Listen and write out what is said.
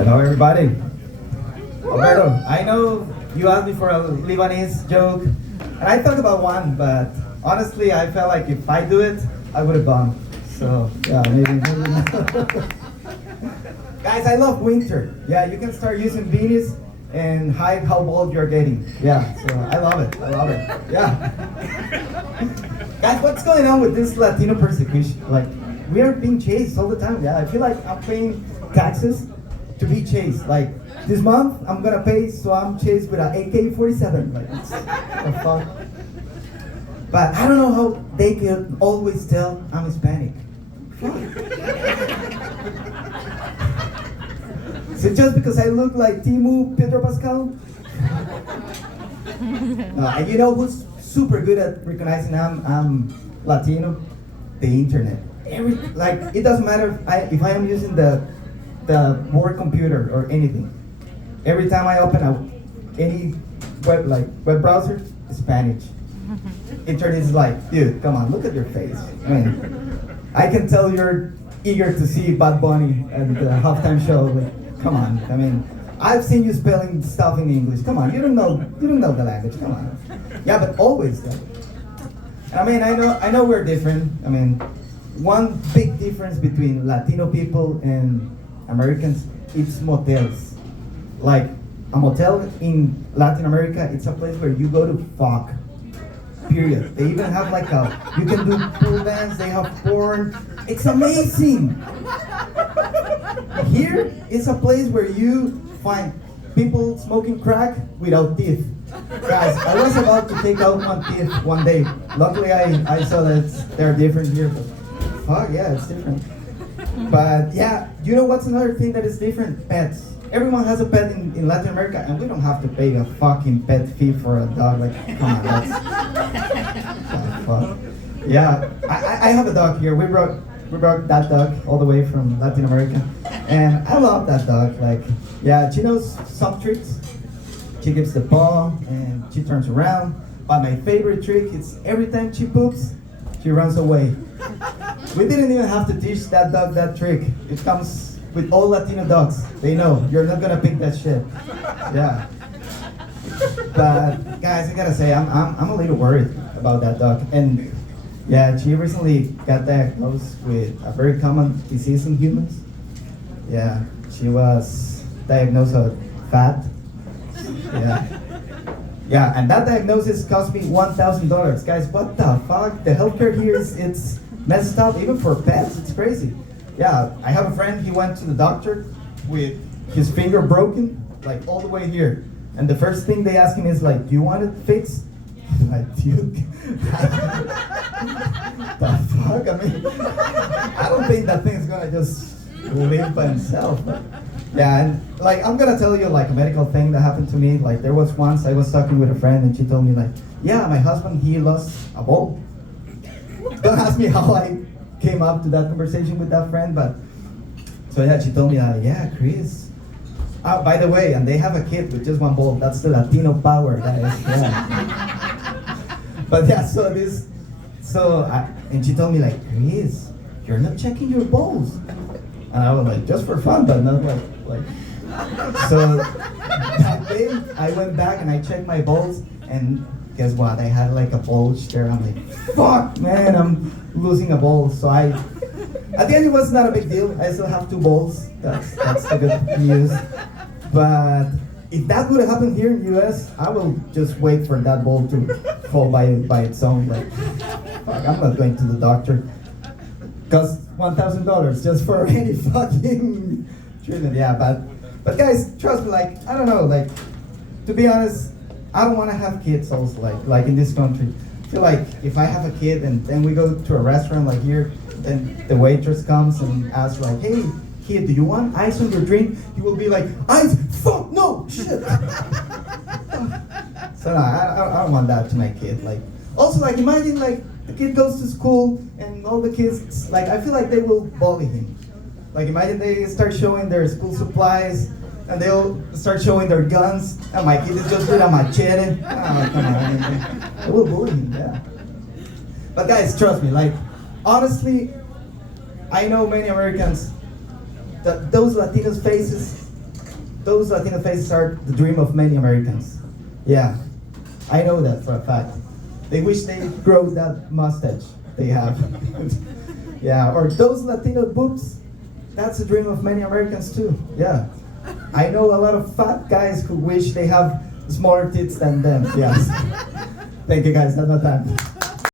Hello, everybody. Alberto, I know you asked me for a Lebanese joke, and I thought about one, but honestly, I felt like if I do it, I would have bombed. So, yeah, maybe. Guys, I love winter. Yeah, you can start using beanies and hide how bald you're getting. Yeah, so I love it. I love it. Yeah. Guys, what's going on with this Latino persecution? Like, we are being chased all the time. Yeah, I feel like I'm paying taxes to be chased. Like, this month, I'm gonna pay, so I'm chased with an AK-47. Like, it's the fuck. But I don't know how they can always tell I'm Hispanic. Is it just because I look like Timu Pedro Pascal? And you know who's super good at recognizing I'm Latino? The internet. It doesn't matter if I am using the work computer or anything. Every time I open any web browser, Spanish. Internet is like, dude, come on, look at your face. I mean, I can tell you're eager to see Bad Bunny at the halftime show. Like, come on. I mean, I've seen you spelling stuff in English. Come on, you don't know the language. Come on. Yeah, but always. I mean, I know we're different. I mean, one big difference between Latino people and Americans, it's motels. Like, a motel in Latin America, it's a place where you go to fuck. Period. They even have you can do pool dance, they have porn. It's amazing. Here, it's a place where you find people smoking crack without teeth. Guys, I was about to take out one teeth one day. Luckily, I saw that they're different here. But fuck, yeah, it's different. But yeah, you know what's another thing that is different? Pets. Everyone has a pet in Latin America, and we don't have to pay a fucking pet fee for a dog. Like, come on, that's fuck. Yeah, I have a dog here. We brought that dog all the way from Latin America, and I love that dog. Like, yeah, she knows some tricks. She gives the paw, and she turns around. But my favorite trick is every time she poops, she runs away. We didn't even have to teach that dog that trick. It comes with all Latino dogs. They know you're not gonna pick that shit. Yeah. But guys, I gotta say, I'm a little worried about that dog. And yeah, she recently got diagnosed with a very common disease in humans. Yeah, she was diagnosed with fat. Yeah. Yeah, and that diagnosis cost me $1,000. Guys, what the fuck? The healthcare here it's messed up, even for pets. It's crazy. Yeah, I have a friend, he went to the doctor with his finger broken, like all the way here. And the first thing they ask him is like, do you want it fixed? I'm like, dude, the fuck? I mean, I don't think that thing's gonna just live by himself. But, yeah, and like, I'm gonna tell you like a medical thing that happened to me. Like, there was once I was talking with a friend and she told me like, yeah, my husband, he lost a ball. Don't ask me how I came up to that conversation with that friend, but so yeah, she told me that, yeah, Chris. By the way, and they have a kid with just one ball. That's the Latino power, guys. Yeah. But yeah, and she told me like, Chris, you're not checking your balls. And I was like, just for fun, but not like. So that day, I went back and I checked my balls, and guess what? I had like a bulge there. I'm like, fuck, man, I'm losing a ball. So at the end, it was not a big deal. I still have 2 balls. That's the good news. But if that would have happened here in the US, I will just wait for that ball to fall by its own. Like, fuck, I'm not going to the doctor. Cost $1,000 just for any fucking treatment. Yeah, but guys, trust me, like, I don't know, like, to be honest, I don't want to have kids also, like in this country. I feel like if I have a kid and then we go to a restaurant like here, then the waitress comes and asks like, hey, kid, do you want ice on your drink? You will be like, ice? Fuck, no, shit. So no, I don't want that to my kid. Like, also, like, imagine like the kid goes to school and all the kids, like, I feel like they will bully him. Like, imagine they start showing their school supplies and they'll start showing their guns, and my kid is just with a machete. Oh, come on. They will bully him, yeah. But guys, trust me, like, honestly, I know many Americans that those Latinos faces, those Latino faces are the dream of many Americans. Yeah, I know that for a fact. They wish they grow that mustache they have. Yeah, or those Latino boobs, that's a dream of many Americans too. Yeah. I know a lot of fat guys who wish they have smaller tits than them. Yes. Thank you guys, that's my time.